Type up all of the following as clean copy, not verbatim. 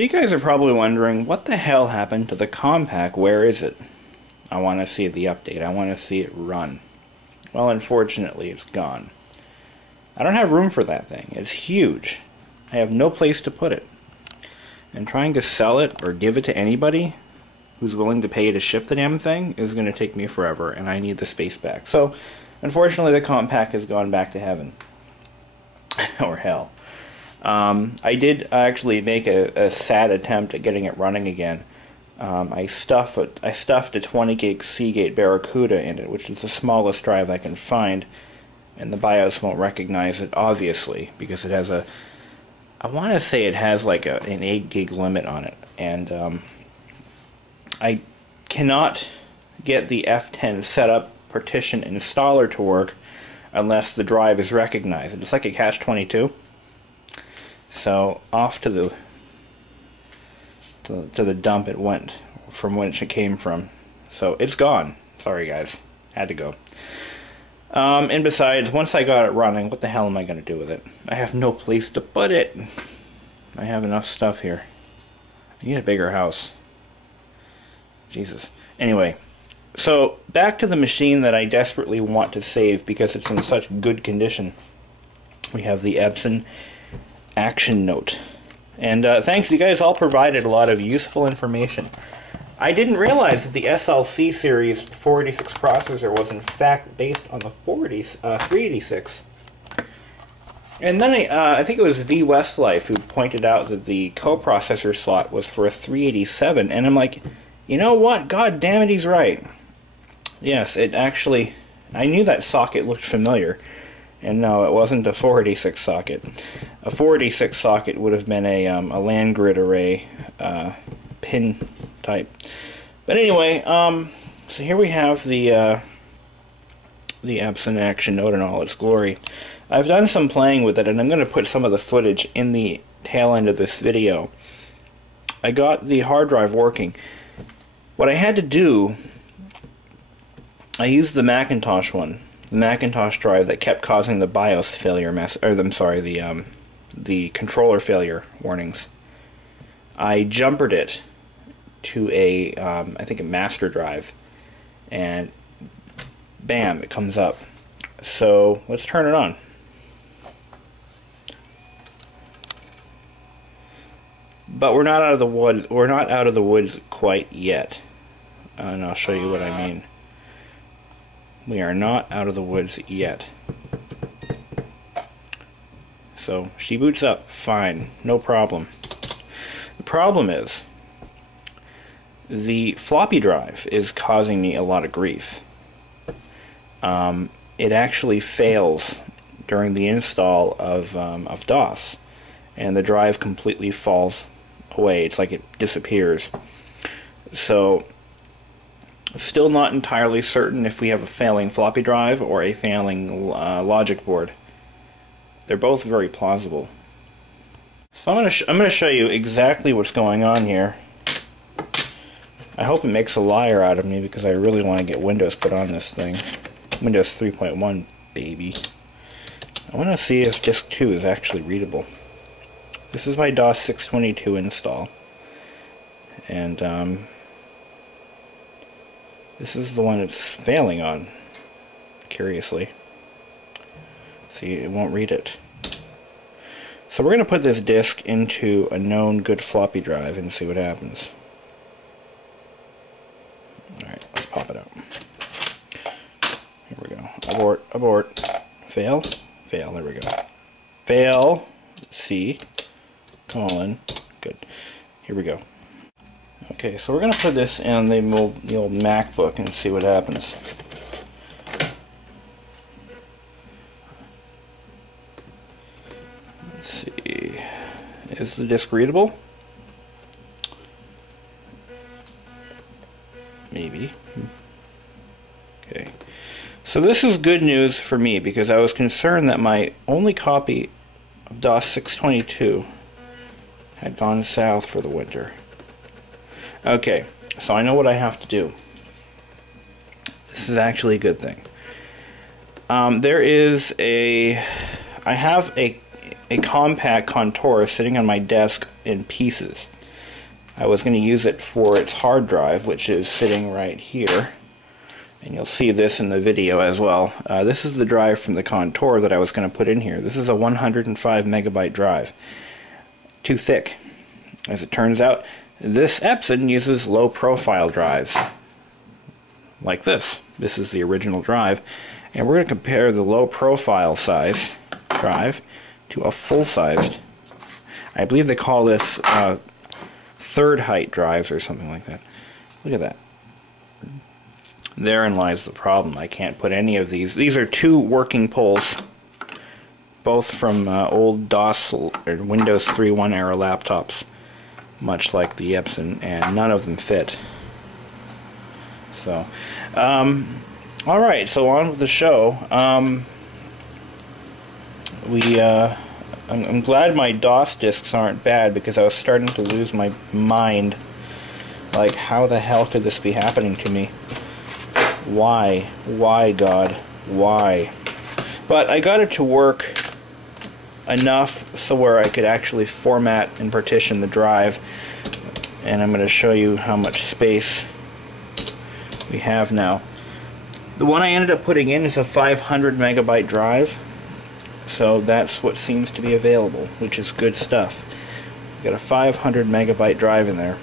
So you guys are probably wondering, what the hell happened to the compact? Where is it? I want to see the update. I want to see it run. Well, unfortunately, it's gone. I don't have room for that thing. It's huge. I have no place to put it. And trying to sell it or give it to anybody who's willing to pay to ship the damn thing is going to take me forever, and I need the space back. So, unfortunately, the compact has gone back to heaven. Or hell. I did actually make a sad attempt at getting it running again. I stuffed a 20 gig Seagate Barracuda in it, which is the smallest drive I can find, and the BIOS won't recognize it, obviously, because it has I want to say it has like an 8 gig limit on it, and I cannot get the F10 setup partition installer to work unless the drive is recognized. It's like a catch-22. So off to the dump it went, from which it came from. So it's gone. Sorry guys, had to go. And besides, once I got it running, what the hell am I going to do with it? I have no place to put it. I have enough stuff here. I need a bigger house. Jesus. Anyway, so back to the machine that I desperately want to save because it's in such good condition. We have the Epson ActionNote. And thanks, you guys all provided a lot of useful information. I didn't realize that the SLC series 486 processor was in fact based on the 386. And then I think it was V Westlife who pointed out that the coprocessor slot was for a 387, and I'm like, you know what? God damn it, he's right. Yes, it actually, I knew that socket looked familiar. And no, it wasn't a 486 socket. A 486 socket would have been a land grid array pin type. But anyway, so here we have the Epson ActionNote in all its glory. I've done some playing with it, and I'm going to put some of the footage in the tail end of this video. I got the hard drive working. What I had to do, I used the Macintosh one. The Macintosh drive that kept causing the BIOS failure the controller failure warnings. I jumpered it to a, I think a master drive, and bam, it comes up. So let's turn it on. But we're not out of the woods. We're not out of the woods quite yet, and I'll show you what I mean. We are not out of the woods yet. So she boots up fine, no problem. The problem is the floppy drive is causing me a lot of grief. It actually fails during the install of DOS, and the drive completely falls away. It's like it disappears. So still not entirely certain if we have a failing floppy drive or a failing logic board. They're both very plausible. So I'm going to show you exactly what's going on here. I hope it makes a liar out of me because I really want to get Windows put on this thing. Windows 3.1, baby. I want to see if disk 2 is actually readable. This is my DOS 622 install. And this is the one it's failing on, curiously. See, it won't read it. So we're going to put this disk into a known good floppy drive and see what happens. Alright, let's pop it out. Here we go. Abort, abort. Fail, fail, there we go. Fail, C, colon, good. Here we go. Okay, so we're going to put this in the old MacBook and see what happens. Let's see. Is the disk readable? Maybe. Okay. So this is good news for me because I was concerned that my only copy of DOS 622 had gone south for the winter. Okay, so I know what I have to do. This is actually a good thing. I have a compact Contour sitting on my desk in pieces. I was going to use it for its hard drive, which is sitting right here. And you'll see this in the video as well. This is the drive from the Contour that I was going to put in here. This is a 105 megabyte drive. Too thick. As it turns out, this Epson uses low profile drives. Like this. This is the original drive. And we're going to compare the low profile size drive to a full-sized, I believe they call this third height drives or something like that. Look at that. Therein lies the problem. I can't put any of these. These are two working pulls, both from old DOS or Windows 3.1 era laptops, much like the Epson, and none of them fit. So, alright, so on with the show. I'm glad my DOS disks aren't bad, because I was starting to lose my mind. Like, how the hell could this be happening to me? Why? Why, God? Why? But I got it to work enough so where I could actually format and partition the drive. And I'm going to show you how much space we have now. The one I ended up putting in is a 500 megabyte drive. So that's what seems to be available, which is good stuff. Got a 500 megabyte drive in there.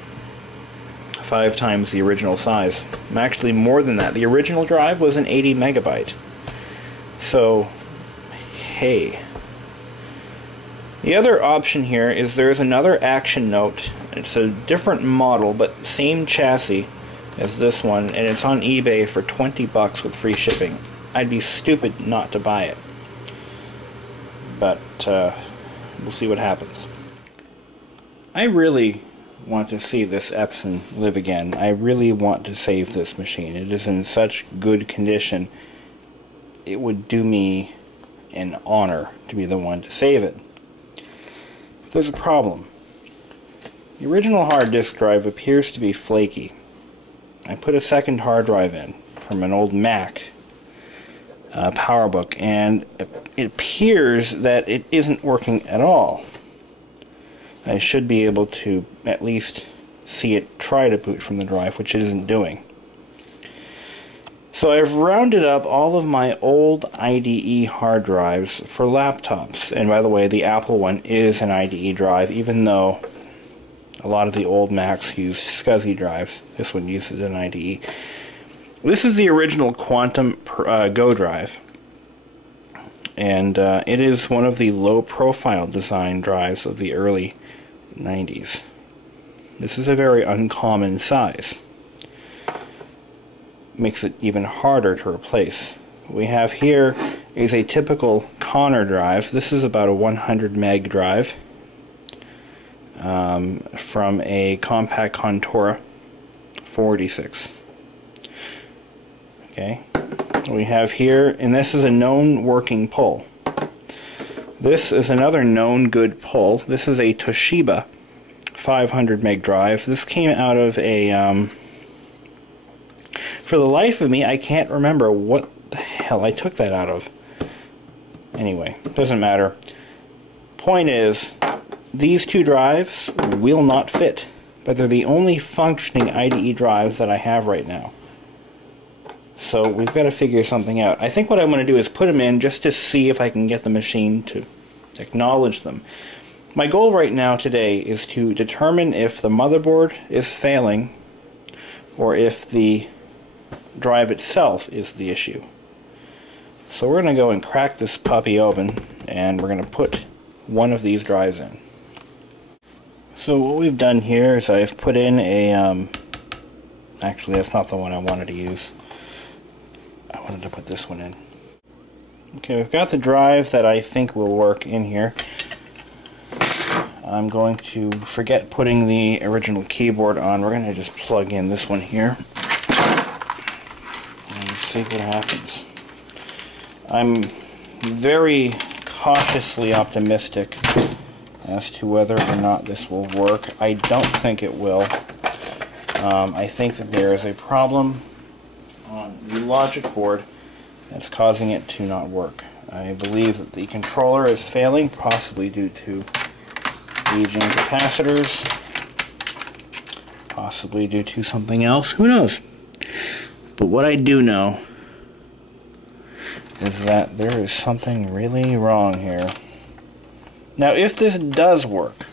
5 times the original size. Actually more than that. The original drive was an 80 megabyte. So, hey. The other option here is there's another ActionNote. It's a different model, but same chassis as this one, and it's on eBay for 20 bucks with free shipping. I'd be stupid not to buy it. But we'll see what happens. I really want to see this Epson live again. I really want to save this machine. It is in such good condition. It would do me an honor to be the one to save it. But there's a problem. The original hard disk drive appears to be flaky. I put a second hard drive in from an old Mac PowerBook, and it appears that it isn't working at all. I should be able to at least see it try to boot from the drive, which it isn't doing. So I've rounded up all of my old IDE hard drives for laptops. And by the way, the Apple one is an IDE drive, even though a lot of the old Macs use SCSI drives. This one uses an IDE. This is the original Quantum Go drive. And it is one of the low-profile design drives of the early 90s. This is a very uncommon size. Makes it even harder to replace. What we have here is a typical Connor drive. This is about a 100 meg drive from a compact Contour 486. Okay, we have here, and this is a known working pull. This is another known good pull. This is a Toshiba 500 meg drive. This came out of a, for the life of me, I can't remember what the hell I took that out of. Anyway, doesn't matter. Point is, these two drives will not fit, but they're the only functioning IDE drives that I have right now. So we've got to figure something out. I think what I'm going to do is put them in just to see if I can get the machine to acknowledge them. My goal right now today is to determine if the motherboard is failing or if the drive itself is the issue. So we're going to go and crack this puppy open, and we're going to put one of these drives in. So what we've done here is I've put in a, actually that's not the one I wanted to use. I wanted to put this one in. Okay, we've got the drive that I think will work in here. I'm going to forget putting the original keyboard on. We're going to just plug in this one here and see what happens. I'm very cautiously optimistic as to whether or not this will work. I don't think it will. I think that there is a problem on the logic board that's causing it to not work. I believe that the controller is failing, possibly due to aging capacitors. Possibly due to something else, who knows? But what I do know is that there is something really wrong here. Now, if this does work,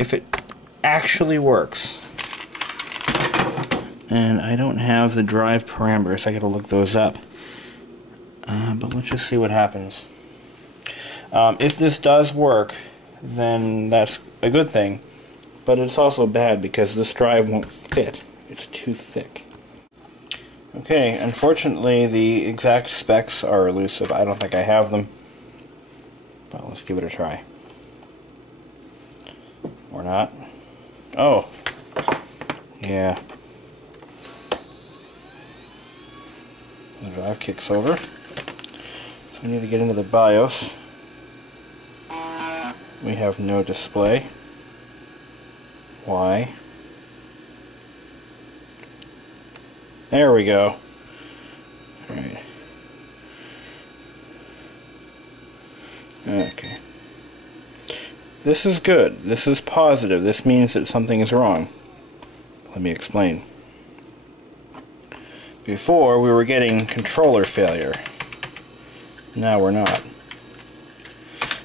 if it actually works, and I don't have the drive parameters, I gotta look those up. But let's just see what happens. If this does work, then that's a good thing, but it's also bad because this drive won't fit. It's too thick. Okay, unfortunately the exact specs are elusive. I don't think I have them, but let's give it a try. Or not. Oh, yeah. The drive kicks over. So we need to get into the BIOS. We have no display. Why? There we go. Alright. Okay. This is good. This is positive. This means that something is wrong. Let me explain. Before, we were getting controller failure. Now we're not.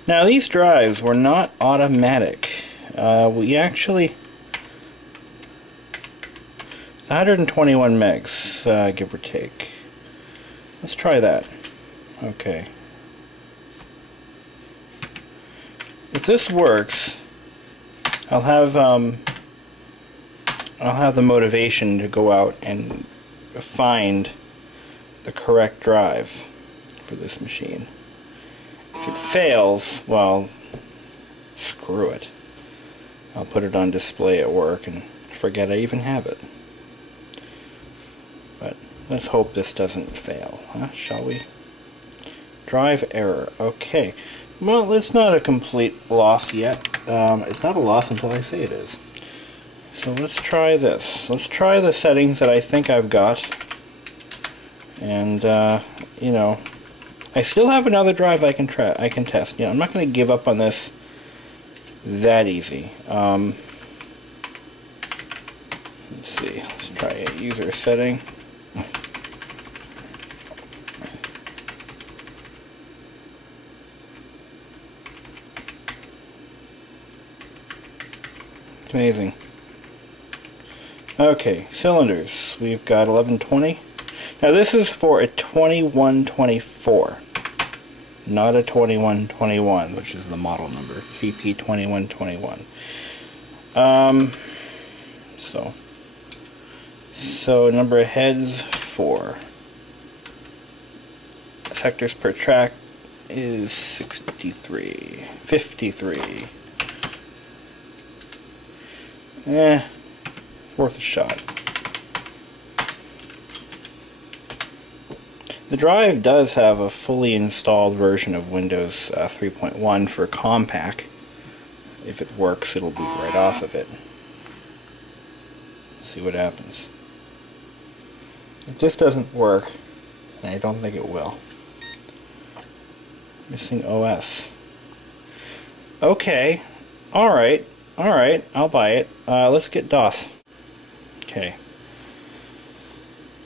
Now, these drives were not automatic. We actually... 121 megs, give or take. Let's try that. Okay. If this works, I'll have the motivation to go out and find the correct drive for this machine. If it fails, well, screw it. I'll put it on display at work and forget I even have it. But let's hope this doesn't fail, huh? Shall we? Drive error. Okay. Well, it's not a complete loss yet. It's not a loss until I say it is. So let's try this. Let's try the settings that I think I've got. And, you know, I still have another drive I can test. You know, I'm not going to give up on this that easy. Let's see. Let's try a user setting. It's amazing. Okay, cylinders. We've got 1120. Now this is for a 2124, not a 2121, which is the model number, CP2121. So number of heads 4. Sectors per track is 53, 53. Worth a shot. The drive does have a fully installed version of Windows 3.1 for Compaq. If it works, it'll boot right off of it. See what happens. If this doesn't work, and I don't think it will. Missing OS. Okay. Alright. Alright. I'll buy it. Let's get DOS. Okay.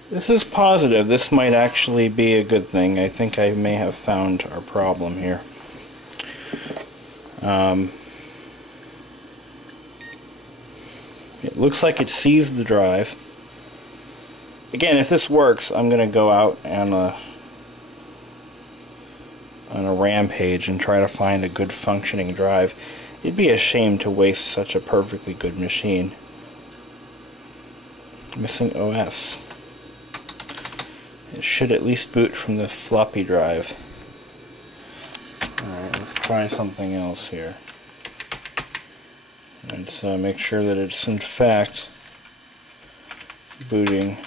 This is positive. This might actually be a good thing. I think I may have found our problem here. It looks like it seized the drive. Again, if this works, I'm going to go out on a rampage and try to find a good functioning drive. It'd be a shame to waste such a perfectly good machine. Missing OS. It should at least boot from the floppy drive. Alright, let's try something else here. Let's make sure that it's in fact booting.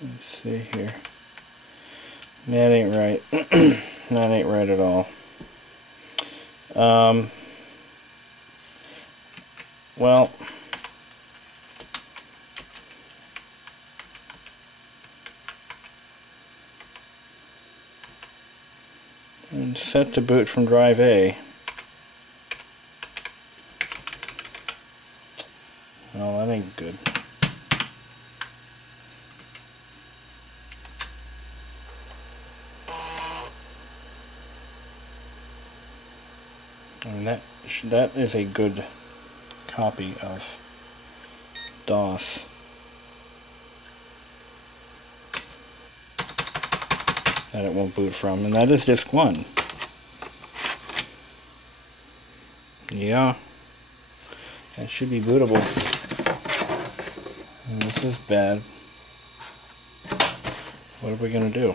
Let's see here. That ain't right. That ain't right at all. Well, let's set to boot from drive A. Well, that ain't good. And that is a good copy of DOS. That it won't boot from, and that is disk 1. Yeah, that should be bootable. And this is bad. What are we going to do?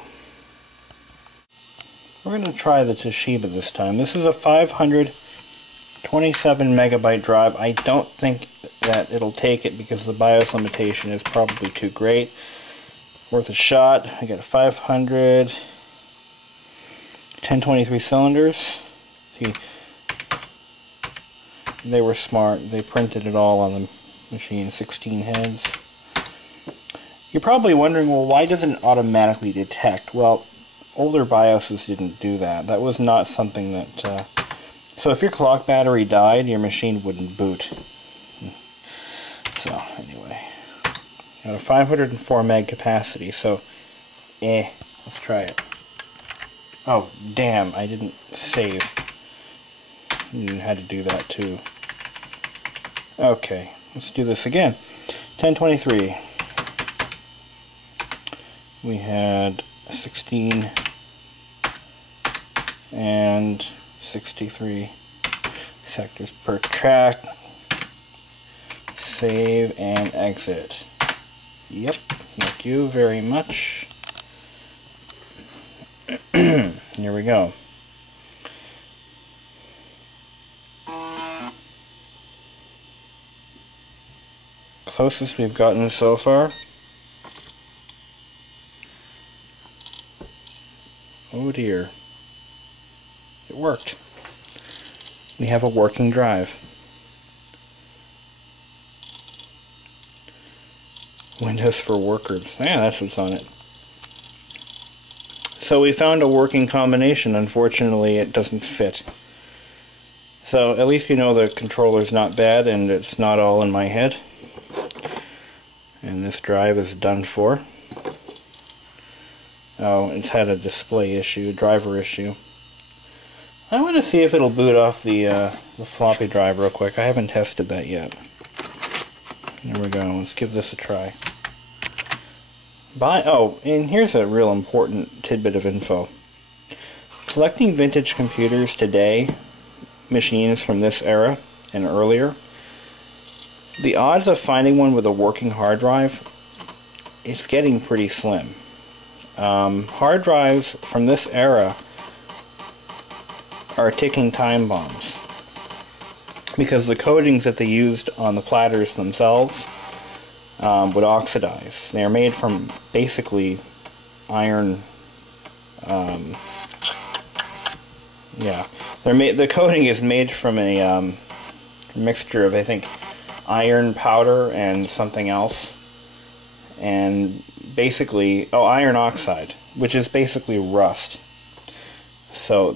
We're going to try the Toshiba this time. This is a 527 megabyte drive. I don't think that it'll take it because the BIOS limitation is probably too great. Worth a shot. I got a 500, 1023 cylinders. See, they were smart. They printed it all on the machine, 16 heads. You're probably wondering, well, why doesn't it automatically detect? Well, older BIOSes didn't do that. That was not something that... so if your clock battery died, your machine wouldn't boot. So, anyway. Got a 504 meg capacity, so... let's try it. Oh, damn, I didn't save. I had to do that too. Okay, let's do this again. 1023. We had 16 and 63 sectors per track. Save and exit. Yep, thank you very much. Here we go. Closest we've gotten so far. Oh dear. It worked. We have a working drive. Windows for workers. Yeah, that's what's on it. So we found a working combination. Unfortunately, it doesn't fit. So at least you know the controller's not bad and it's not all in my head. And this drive is done for. Oh, it's had a display issue, driver issue. I want to see if it'll boot off the floppy drive real quick. I haven't tested that yet. There we go. Let's give this a try. Oh, and here's a real important tidbit of info. Collecting vintage computers today, machines from this era and earlier, the odds of finding one with a working hard drive is getting pretty slim. Hard drives from this era are ticking time bombs because the coatings that they used on the platters themselves would oxidize. They are made from basically iron. Yeah, the coating is made from a mixture of, I think, iron powder and something else, and basically, iron oxide, which is basically rust. So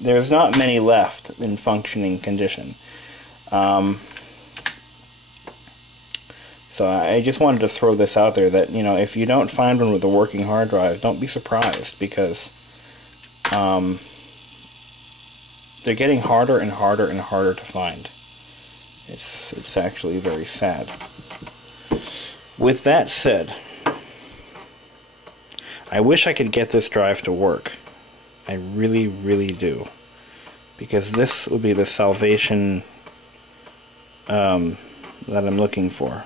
there's not many left in functioning condition. So I just wanted to throw this out there that, you know, if you don't find one with a working hard drive, don't be surprised, because they're getting harder and harder and harder to find. It's actually very sad. With that said, I wish I could get this drive to work. I really, really do. Because this would be the salvation that I'm looking for.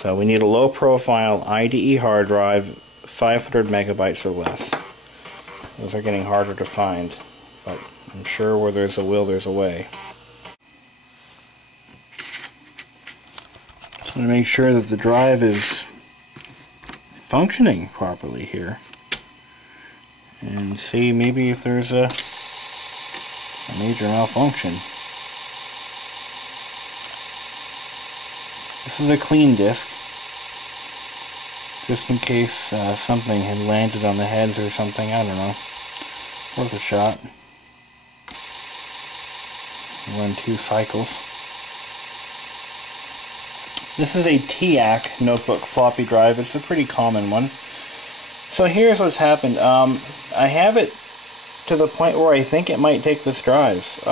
So we need a low profile IDE hard drive, 500 megabytes or less. Those are getting harder to find, but I'm sure where there's a will, there's a way. So to make sure that the drive is functioning properly here, and see maybe if there's a major malfunction. This is a clean disk. just in case something had landed on the heads or something. I don't know. Worth a shot. Run 2 cycles. This is a TAC notebook floppy drive. It's a pretty common one. So here's what's happened. I have it to the point where I think it might take this drive.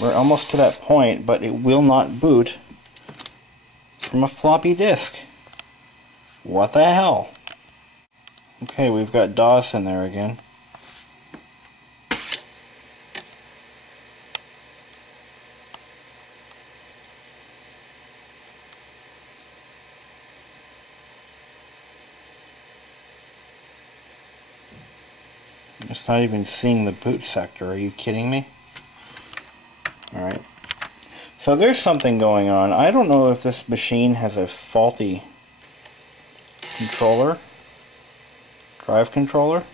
We're almost to that point, but it will not boot from a floppy disk. What the hell? Okay, we've got DOS in there again. It's not even seeing the boot sector. Are you kidding me? Alright. So there's something going on. I don't know if this machine has a faulty controller, drive controller,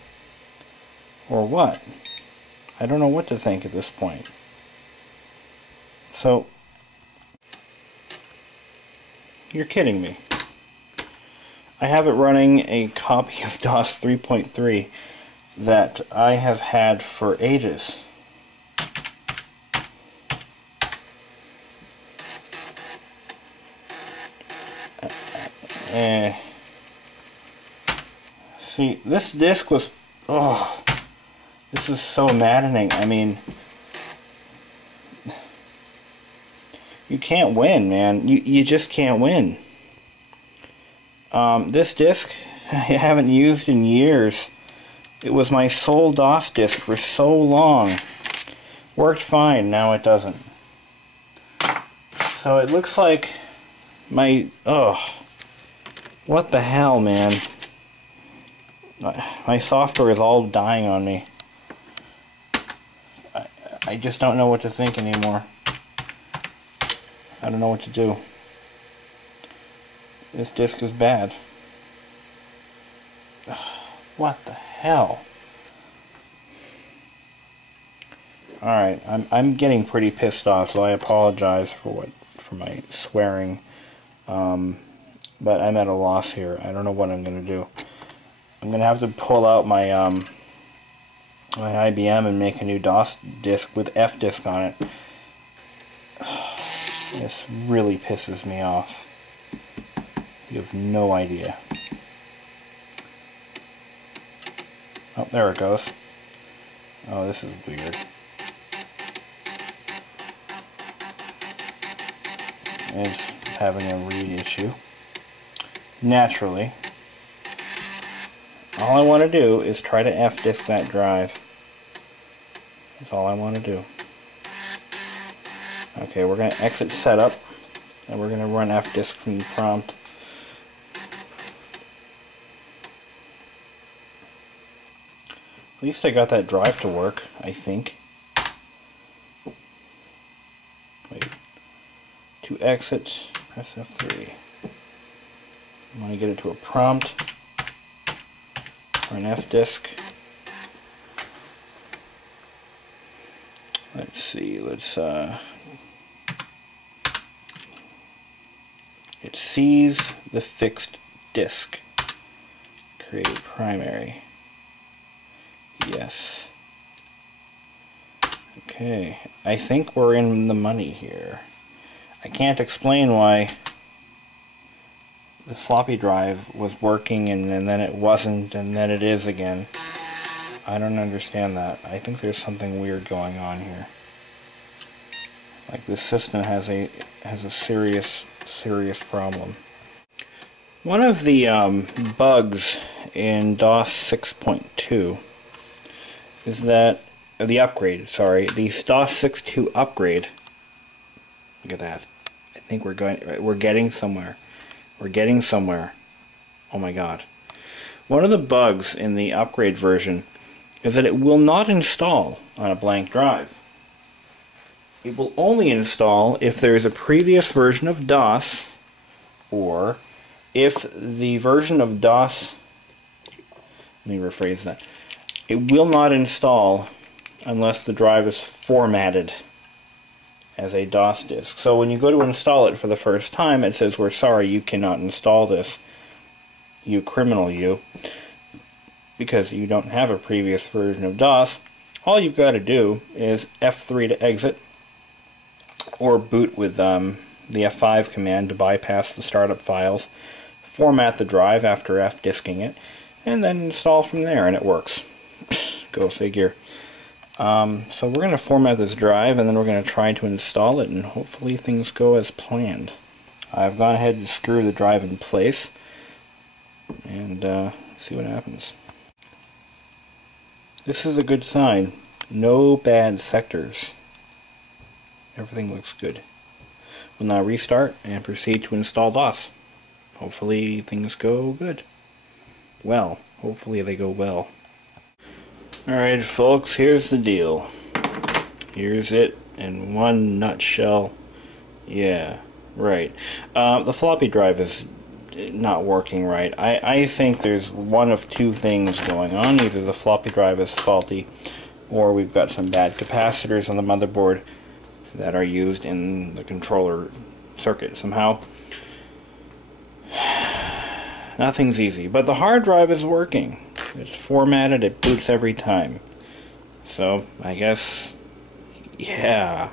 or what. I don't know what to think at this point. So, you're kidding me. I have it running a copy of DOS 3.3 that I have had for ages. See, this disc was, oh, this is so maddening. I mean, you can't win, man. You just can't win. This disc I haven't used in years. It was my sole DOS disk for so long. Worked fine, now it doesn't. So it looks like my, oh, what the hell, man. My software is all dying on me. I just don't know what to think anymore. I don't know what to do. This disk is bad. What the hell? Alright, I'm getting pretty pissed off, so I apologize for my swearing. But I'm at a loss here. I don't know what I'm gonna do. I'm gonna have to pull out my my IBM and make a new DOS disk with F disk on it. This really pisses me off. You have no idea. Oh, there it goes. Oh, this is weird. It's having a read issue. Naturally. All I want to do is try to F-disk that drive. That's all I want to do. Okay, we're going to exit setup, and we're going to run F-disk from the prompt. At least I got that drive to work, I think. Wait. To exit, press F3. I want to get it to a prompt. Or an F-disk. Let's see, it sees the fixed disk. Create primary. Yes. Okay, I think we're in the money here. I can't explain why the floppy drive was working and then it wasn't and then it is again. I don't understand that. I think there's something weird going on here. Like this system has a serious problem. One of the bugs in DOS 6.2 is that the upgrade, sorry, the DOS 6.2 upgrade. Look at that. I think we're getting somewhere. We're getting somewhere. Oh my god. One of the bugs in the upgrade version is that it will not install on a blank drive. It will only install if there is a previous version of DOS, or if the version of DOS, let me rephrase that, it will not install unless the drive is formatted as a DOS disk. So when you go to install it for the first time, it says, "We're sorry, you cannot install this, you criminal you, because you don't have a previous version of DOS." All you've got to do is F3 to exit, or boot with the F5 command to bypass the startup files, format the drive after F-disking it, and then install from there, and it works. Go figure. So we're going to format this drive, and then we're going to try to install it, and hopefully things go as planned. I've gone ahead and screwed the drive in place, and see what happens. This is a good sign. No bad sectors. Everything looks good. We'll now restart and proceed to install DOS. Hopefully things go good. Well, hopefully they go well. Alright folks, here's the deal. Here's it in one nutshell. Yeah, right. The floppy drive is not working right. I think there's one of two things going on. Either the floppy drive is faulty, or we've got some bad capacitors on the motherboard that are used in the controller circuit somehow. Nothing's easy, but the hard drive is working. It's formatted, it boots every time. So, I guess, yeah.